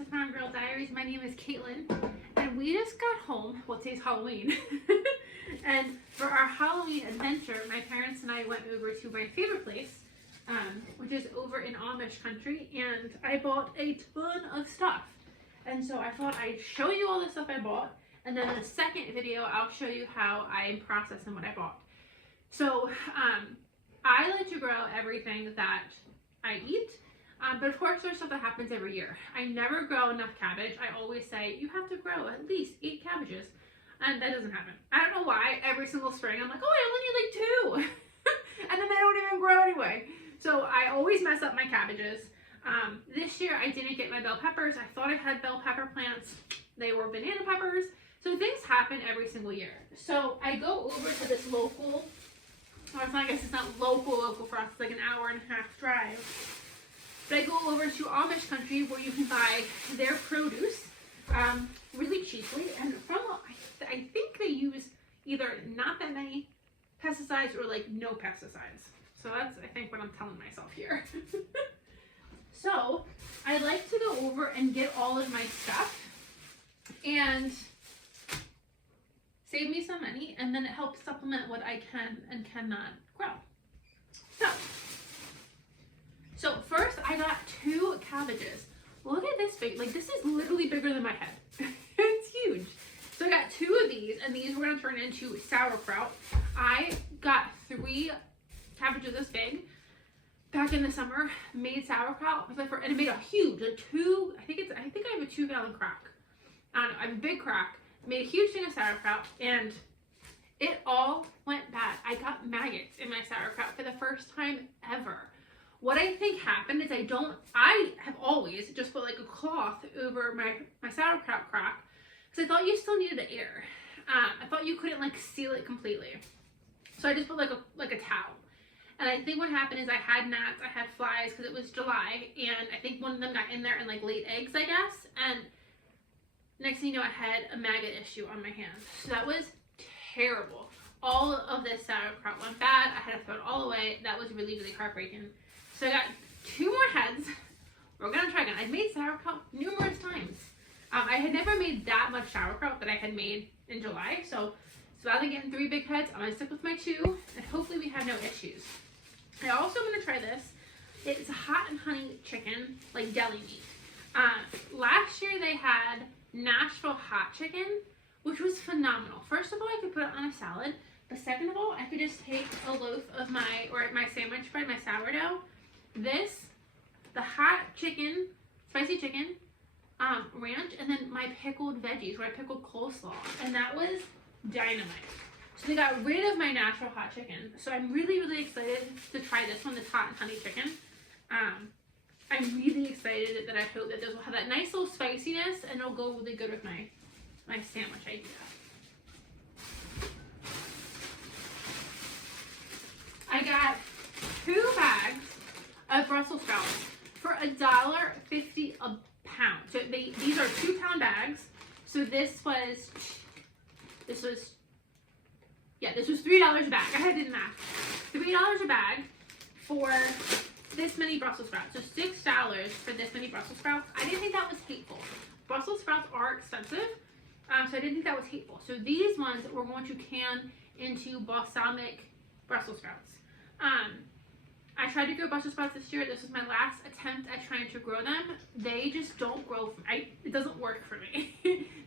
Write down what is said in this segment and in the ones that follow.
to Farm Girl Diaries. My name is Caitlin, and we just got home. Well, today's Halloween. And for our Halloween adventure, my parents and I went over to my favorite place, which is over in Amish country, and I bought a ton of stuff. And so I thought I'd show you all the stuff I bought, and then in the second video, I'll show you how I'm processing what I bought. So, I like to grow everything that I eat. But of course there's stuff that happens every year. I never grow enough cabbage. I always say you have to grow at least 8 cabbages, and that doesn't happen. I don't know why. Every single spring I'm like, oh, I only need like 2 and then they don't even grow anyway. So I always mess up my cabbages. This year I didn't get my bell peppers. I thought I had bell pepper plants. They were banana peppers. So things happen every single year. So I go over to this local, or I guess it's not local for us, it's like an hour and a half drive. But I go over to Amish country where you can buy their produce really cheaply, and from I think they use either not that many pesticides or like no pesticides. So that's, I think, what I'm telling myself here. So I like to go over and get all of my stuff and save me some money, and then it helps supplement what I can and cannot grow. So first I got 2 cabbages. Look at this big, like this is literally bigger than my head. It's huge. So I got 2 of these, and these we're gonna turn into sauerkraut. I got 3 cabbages this big back in the summer, made sauerkraut, and it made a huge, like I think I have a 2-gallon crock. I don't know, I have a big crock, made a huge thing of sauerkraut, and it all went bad. I got maggots in my sauerkraut for the first time ever. What I think happened is I have always just put like a cloth over my sauerkraut crock, because I thought you still needed the air. I thought you couldn't like seal it completely. So I just put like a towel. And I think what happened is I had gnats, I had flies, because it was July, and I think one of them got in there and like laid eggs, I guess. And next thing you know, I had a maggot issue on my hands. So that was terrible. All of this sauerkraut went bad. I had to throw it all away. That was really, really heartbreaking. So I got 2 more heads. We're gonna try again. I've made sauerkraut numerous times. I had never made that much sauerkraut that I had made in July. So rather than getting 3 big heads, I'm gonna stick with my 2, and hopefully we have no issues. I also am gonna try this. It's a hot and honey chicken, like deli meat. Last year they had Nashville hot chicken, which was phenomenal. First of all, I could put it on a salad, but second of all, I could just take a loaf of my sandwich bread, my sourdough, the hot chicken, spicy chicken, ranch, and then my pickled veggies, where I pickled coleslaw, and that was dynamite. So they got rid of my Nashville hot chicken. So I'm really, really excited to try this one, this hot and honey chicken. I'm really excited that I hope that this will have that nice little spiciness, and it'll go really good with my sandwich idea. I got 2 bags of Brussels sprouts for $1.50 a pound. So these are 2-pound bags. So this was $3 a bag. I had to do the math. $3 a bag for this many Brussels sprouts. So $6 for this many Brussels sprouts. I didn't think that was hateful. Brussels sprouts are expensive, so I didn't think that was hateful. So these ones we're going to can into balsamic Brussels sprouts. I tried to grow Brussels sprouts this year. This was my last attempt at trying to grow them. They just don't grow. It doesn't work for me.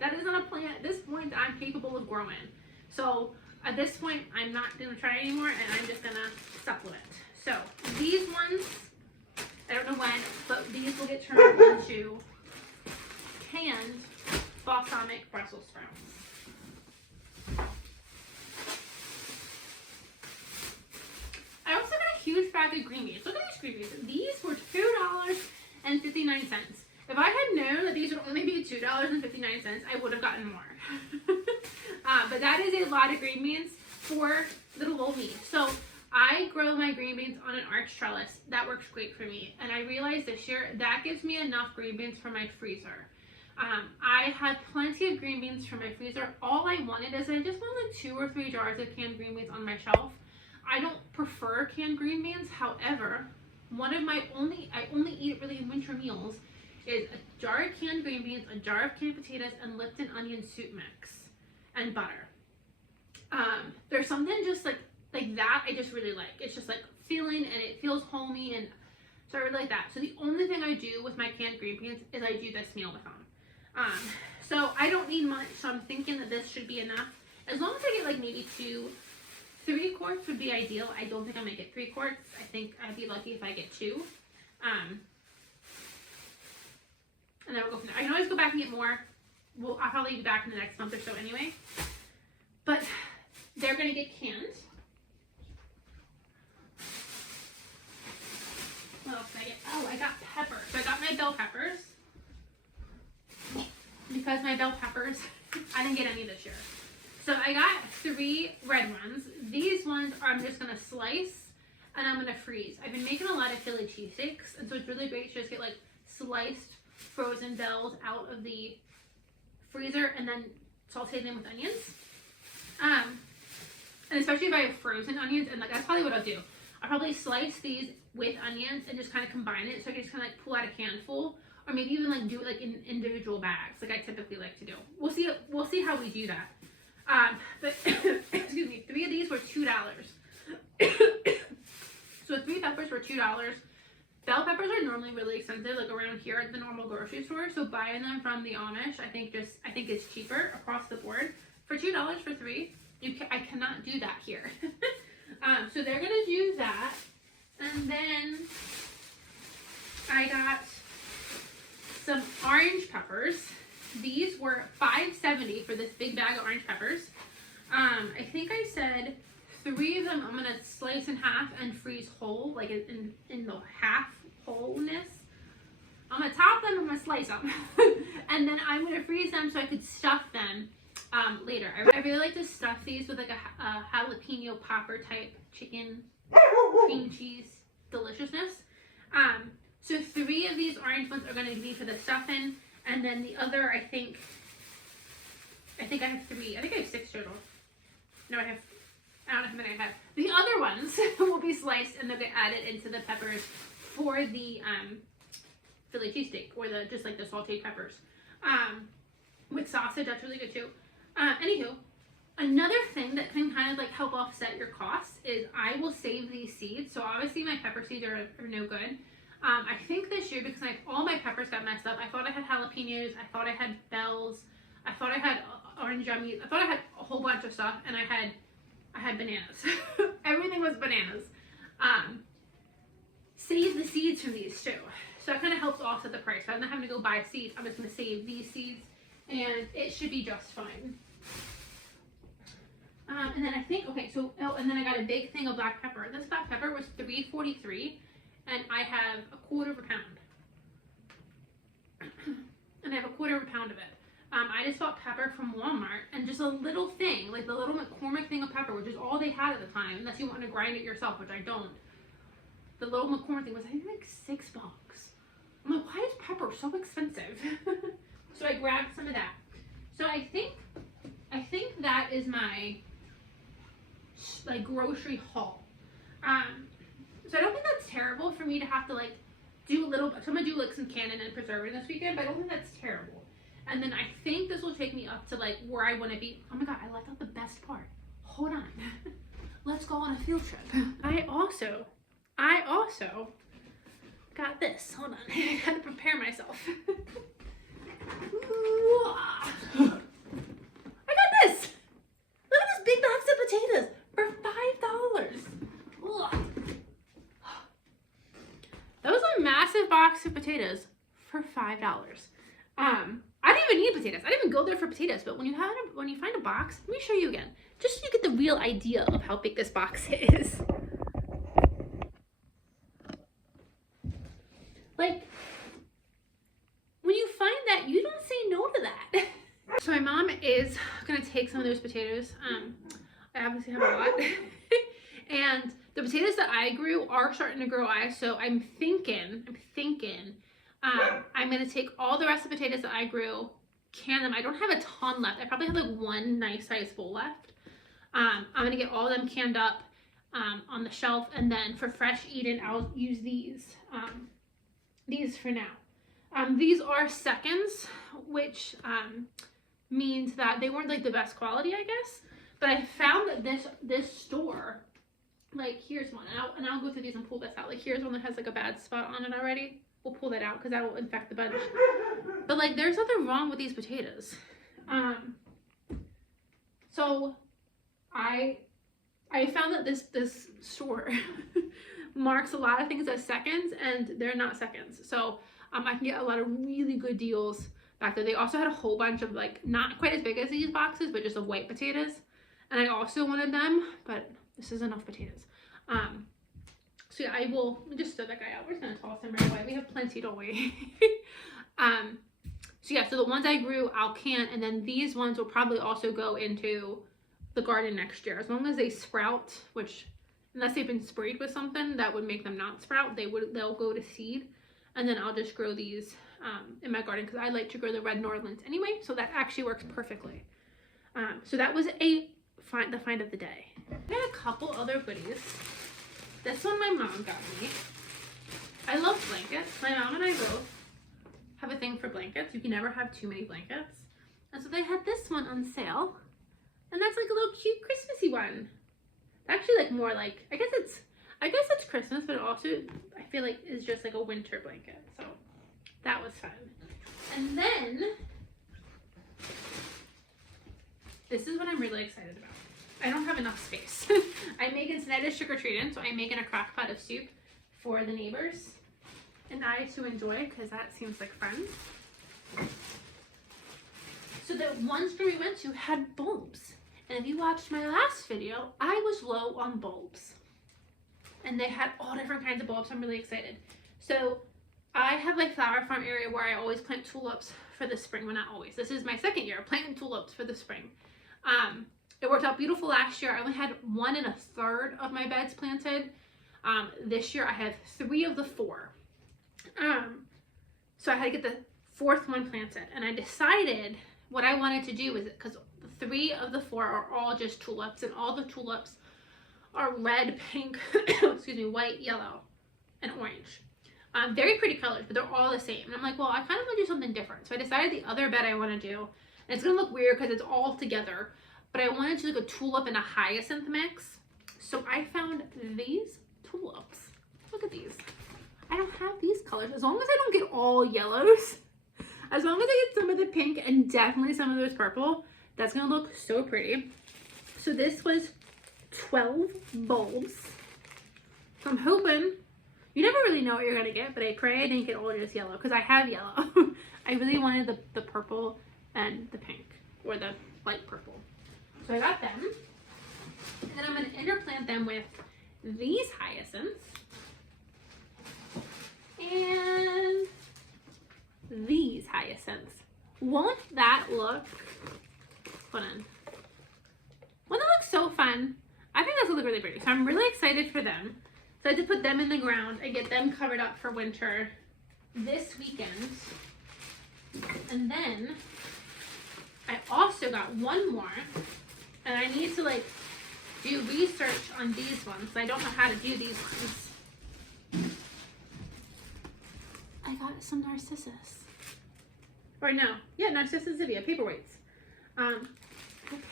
That is not a plant at this point that I'm capable of growing. So at this point, I'm not going to try anymore, and I'm just going to supplement. So these ones, I don't know when, but these will get turned into canned balsamic Brussels sprouts. I also got a huge bag of green beans. Look at these green beans. These were $2.59. If I had known that these would only be $2.59, I would have gotten more. But that is a lot of green beans for little old me. So I grow my green beans on an arch trellis. That works great for me. And I realized this year that gives me enough green beans for my freezer. I had plenty of green beans for my freezer. All I wanted is I just wanted like 2 or 3 jars of canned green beans on my shelf. I don't prefer canned green beans. However, I only eat it really in winter meals, is a jar of canned green beans, a jar of canned potatoes, and Lipton onion soup mix, and butter. There's something just like that I just really like. It's just like filling and it feels homey, and so I really like that. So the only thing I do with my canned green beans is I do this meal with them. So I don't need much, so I'm thinking that this should be enough. As long as I get like maybe 3 quarts would be ideal. I don't think I might get 3 quarts. I think I'd be lucky if I get 2. And then we'll go from there. I can always go back and get more. I'll probably be back in the next month or so anyway. But they're going to get canned. What else did I get? Oh, I got peppers. So I got my bell peppers. Because my bell peppers, I didn't get any this year. So I got 3 red ones. These ones I'm just going to slice and I'm going to freeze. I've been making a lot of Philly cheesesteaks, and so it's really great to just get like sliced frozen bells out of the freezer and then saute them with onions. And especially if I have frozen onions, and like that's probably what I'll do. I'll probably slice these with onions and just kind of combine it, so I can just kind of like pull out a handful, or maybe even like do it like in individual bags, like I typically like to do. We'll see how we do that. But excuse me, 3 of these were $2. So 3 peppers were $2. Bell peppers are normally really expensive, like around here at the normal grocery store. So buying them from the Amish, I think it's cheaper across the board. For $2 for 3, I cannot do that here. So they're gonna do that, and then I got some orange peppers. These were $5.70 for this big bag of orange peppers. I think I said 3 of them I'm gonna slice in half and freeze whole, like in the half wholeness. I'm gonna top them, I'm gonna slice them, and then I'm gonna freeze them so I could stuff them later. I really like to stuff these with like a jalapeno popper type chicken cream cheese deliciousness. So 3 of these orange ones are gonna be for the stuffing, and then the other, I think I have 3. I think I have 6 total. No, I don't know how many I have. The other ones will be sliced and they'll get added into the peppers for the Philly cheesesteak, or just like the sauteed peppers. With sausage, that's really good too. Anywho, another thing that can kind of like help offset your costs is I will save these seeds. So obviously my pepper seeds are no good. I think this year, because all my peppers got messed up, I thought I had jalapenos, I thought I had bells, I thought I had orange yummies, I thought I had a whole bunch of stuff, and I had bananas. Everything was bananas. Save the seeds from these too. So it kind of helps offset the price. Rather than having to go buy seeds, I'm just going to save these seeds, and it should be just fine. And then I think, and then I got a big thing of black pepper. This black pepper was $3.43, and I have a quarter of a pound. And I have a quarter of a pound of it. I just bought pepper from Walmart, and just a little thing, like the little McCormick thing of pepper, which is all they had at the time, unless you want to grind it yourself, which I don't. The little McCormick thing was, I think, like $6. I'm like, why is pepper so expensive? So I grabbed some of that. So I think that is my like grocery haul. So I don't think that's terrible for me to have to like do a little. So I'm gonna do like some canning and preserving this weekend, but I don't think that's terrible. And then I think this will take me up to like where I want to be. Oh my god, I left out the best part. Hold on. Let's go on a field trip. I also got this. Hold on. I had to prepare myself. I got this. Look at this big box of potatoes for $5. Ugh. That was a massive box of potatoes for $5. I didn't even need potatoes. I didn't even go there for potatoes. But when you find a box, let me show you again, just so you get the real idea of how big this box is. Like, when you find that, you don't say no to that. So my mom is gonna take some of those potatoes. I obviously have a lot. And the potatoes that I grew are starting to grow eyes, so I'm thinking I'm gonna take all the rest of the potatoes that I grew, can them. I don't have a ton left. I probably have like 1 nice size bowl left. I'm gonna get all of them canned up on the shelf, and then for fresh eating, I'll use these for now. These are seconds, which means that they weren't like the best quality, I guess. But I found that this store, like here's one, and I'll go through these and pull this out. Like here's one that has like a bad spot on it already. We'll pull that out because that will infect the bunch. But like there's nothing wrong with these potatoes. So I found that this store marks a lot of things as seconds, and they're not seconds. So I can get a lot of really good deals back there. They also had a whole bunch of like not quite as big as these boxes, but just of white potatoes. And I also wanted them, but this is enough potatoes. So yeah, I will just throw that guy out. We're just gonna toss him right away. We have plenty, don't we? So yeah, so the ones I grew, I'll can, and then these ones will probably also go into the garden next year. As long as they sprout, which unless they've been sprayed with something that would make them not sprout, they'll go to seed. And then I'll just grow these in my garden because I like to grow the red Norlands anyway, so that actually works perfectly. So that was the find of the day. I got a couple other goodies. This one my mom got me. I love blankets. My mom and I both have a thing for blankets. You can never have too many blankets. And so they had this one on sale. And that's like a little cute Christmassy one. Actually like more like, I guess it's Christmas, but it also I feel like is just like a winter blanket. So that was fun. And then this is what I'm really excited about. I don't have enough space. I'm making, tonight is trick-or-treating, so I'm making a crock pot of soup for the neighbors and I to enjoy because that seems like fun. So the one store we went to had bulbs. And if you watched my last video, I was low on bulbs. And they had all different kinds of bulbs. I'm really excited. So I have my flower farm area where I always plant tulips for the spring. Well, not always. This is my second year planting tulips for the spring. It worked out beautiful last year. I only had 1 1/3 of my beds planted. This year I have 3 of the 4. So I had to get the 4th one planted. And I decided what I wanted to do is, because 3 of the 4 are all just tulips, and all the tulips are red, pink, excuse me, white, yellow, and orange. Very pretty colors, but they're all the same. And I'm like, well, I kind of want to do something different. So I decided the other bed I want to do, and it's going to look weird because it's all together, but I wanted to do like a tulip and a hyacinth mix. So I found these tulips. Look at these. I don't have these colors. As long as I don't get all yellows, as long as I get some of the pink and definitely some of those purple, that's going to look so pretty. So this was 12 bulbs. So I'm hoping, you never really know what you're going to get, but I pray I didn't get all just yellow because I have yellow. I really wanted the purple and the pink, or the light purple. So I got them. And then I'm going to interplant them with these hyacinths and these hyacinths. Won't that look fun? Won't that look so fun? I think that's gonna look really pretty. So I'm really excited for them. So I had to put them in the ground and get them covered up for winter this weekend. And then I also got one more, and I need to like do research on these ones. I don't know how to do these ones. I got some narcissus. Or no, yeah, narcissus zivia, paperweights.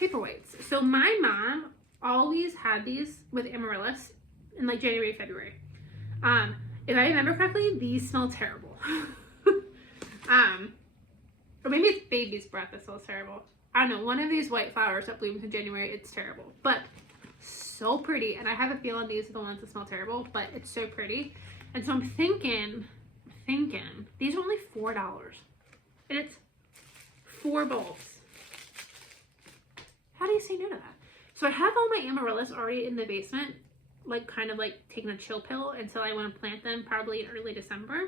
Paperweights. So my mom always had these with amaryllis in like January, February. If I remember correctly, these smell terrible. Or maybe it's baby's breath that smells terrible. I don't know. One of these white flowers that blooms in January, it's terrible. But so pretty. And I have a feeling these are the ones that smell terrible, but it's so pretty. And so I'm thinking, these are only $4. And it's 4 bulbs. How do you say no to that? So I have all my amaryllis already in the basement, like kind of like taking a chill pill until I want to plant them probably in early December.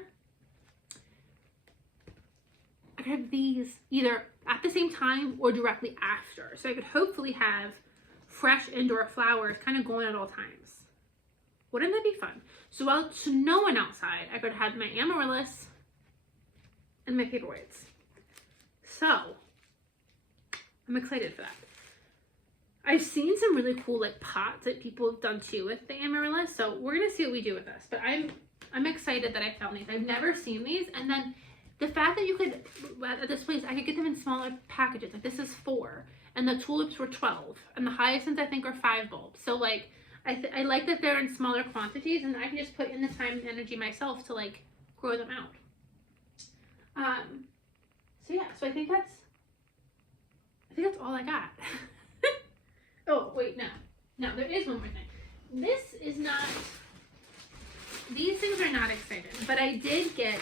I could have these either at the same time or directly after. So I could hopefully have fresh indoor flowers kind of going at all times. Wouldn't that be fun? So while it's snowing outside, I could have my amaryllis and my paperweights. So I'm excited for that. I've seen some really cool like pots that people have done too with the amaryllis. So we're gonna see what we do with this. But I'm excited that I found these. I've never seen these. And then the fact that you could, at this place, I could get them in smaller packages. Like this is 4, and the tulips were 12, and the hyacinths I think are 5 bulbs. So like, I like that they're in smaller quantities, and I can just put in the time and energy myself to like grow them out. So yeah, so I think that's all I got. Oh wait, no, there is one more thing. This is not. These things are not exciting, but I did get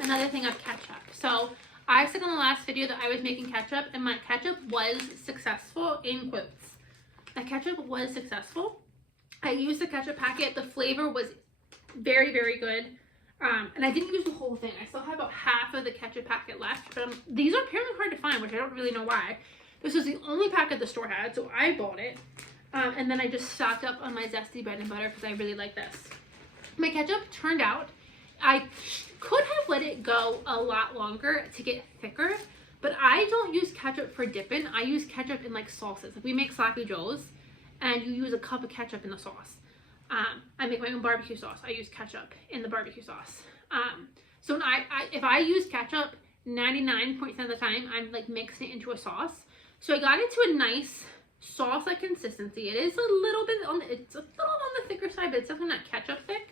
another thing of ketchup. So I said in the last video that I was making ketchup, and my ketchup was successful, in quotes. My ketchup was successful. I used the ketchup packet. The flavor was very, very good. And I didn't use the whole thing. I still have about half of the ketchup packet left. But these are apparently hard to find, which I don't really know why. This was the only packet the store had, so I bought it. And then I just stocked up on my zesty bread and butter because I really like this. My ketchup turned out, I could have let it go a lot longer to get thicker, but I don't use ketchup for dipping. I use ketchup in like sauces. If we make sloppy joes and you use a cup of ketchup in the sauce. I make my own barbecue sauce. I use ketchup in the barbecue sauce. So when if I use ketchup, 99% of the time, I'm like mixing it into a sauce. So I got into a nice sauce-like consistency. It is a little bit on the, it's a little on the thicker side, but it's definitely not ketchup thick.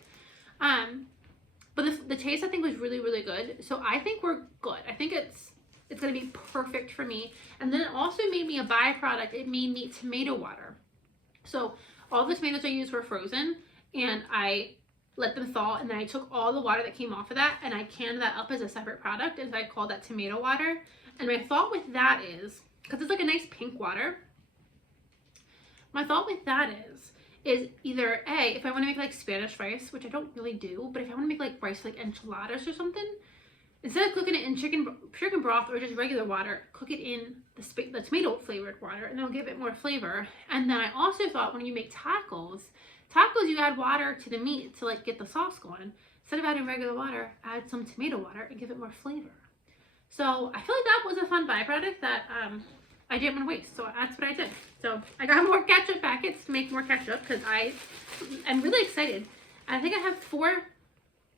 But the taste I think was really, really good. So I think we're good. I think it's gonna be perfect for me. And then it also made me a byproduct. It made me tomato water. So all the tomatoes I used were frozen, and I let them thaw, and then I took all the water that came off of that and I canned that up as a separate product, and so I called that tomato water. And my thought with that is, because it's like a nice pink water, my thought with that is either A, if I want to make like Spanish rice, which I don't really do, but if I want to make like rice like enchiladas or something, instead of cooking it in chicken broth or just regular water, cook it in the tomato flavored water, and it'll give it more flavor. And then I also thought when you make tacos, you add water to the meat to like get the sauce going. Instead of adding regular water, add some tomato water and give it more flavor. So I feel like that was a fun byproduct that I didn't want to waste, so that's what I did. So I got more ketchup packets to make more ketchup because I am really excited. I think I have 4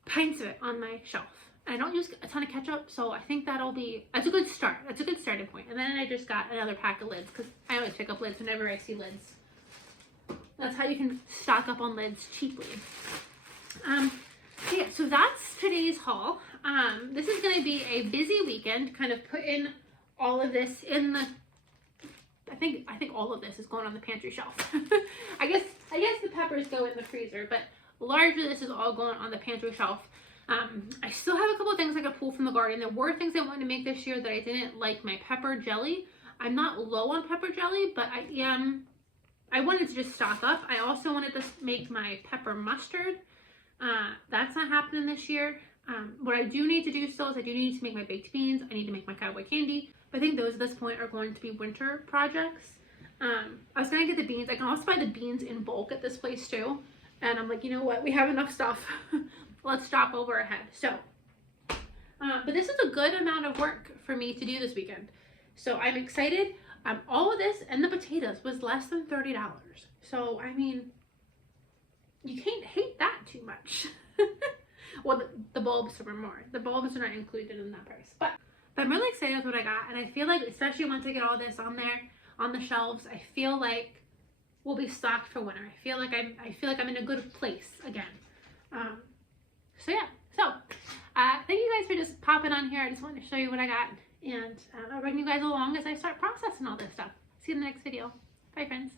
pints of it on my shelf. I don't use a ton of ketchup, so I think that's a good start. That's a good starting point. And then I just got another pack of lids because I always pick up lids whenever I see lids. That's how you can stock up on lids cheaply. So yeah, so that's today's haul. This is going to be a busy weekend, kind of putting all of this in the, I think all of this is going on the pantry shelf. I guess the peppers go in the freezer, but largely this is all going on the pantry shelf. I still have a couple of things I could pull from the garden. There were things I wanted to make this year that I didn't like. My pepper jelly. I'm not low on pepper jelly, but I wanted to just stock up. I also wanted to make my pepper mustard. That's not happening this year. What I do need to do still is I do need to make my baked beans. I need to make my cowboy candy. But I think those at this point are going to be winter projects. I was going to get the beans. I can also buy the beans in bulk at this place too. And I'm like, you know what? We have enough stuff. Let's stop over ahead. So, but this is a good amount of work for me to do this weekend. So I'm excited. All of this and the potatoes was less than $30. So, I mean, you can't hate that too much. Well, the bulbs were more. The bulbs are not included in that price. But I'm really excited with what I got. And I feel like, especially once I get all this on there, on the shelves, I feel like we'll be stocked for winter. I feel like I'm in a good place again. So yeah. So, thank you guys for just popping on here. I just wanted to show you what I got. And I'll bring you guys along as I start processing all this stuff. See you in the next video. Bye, friends.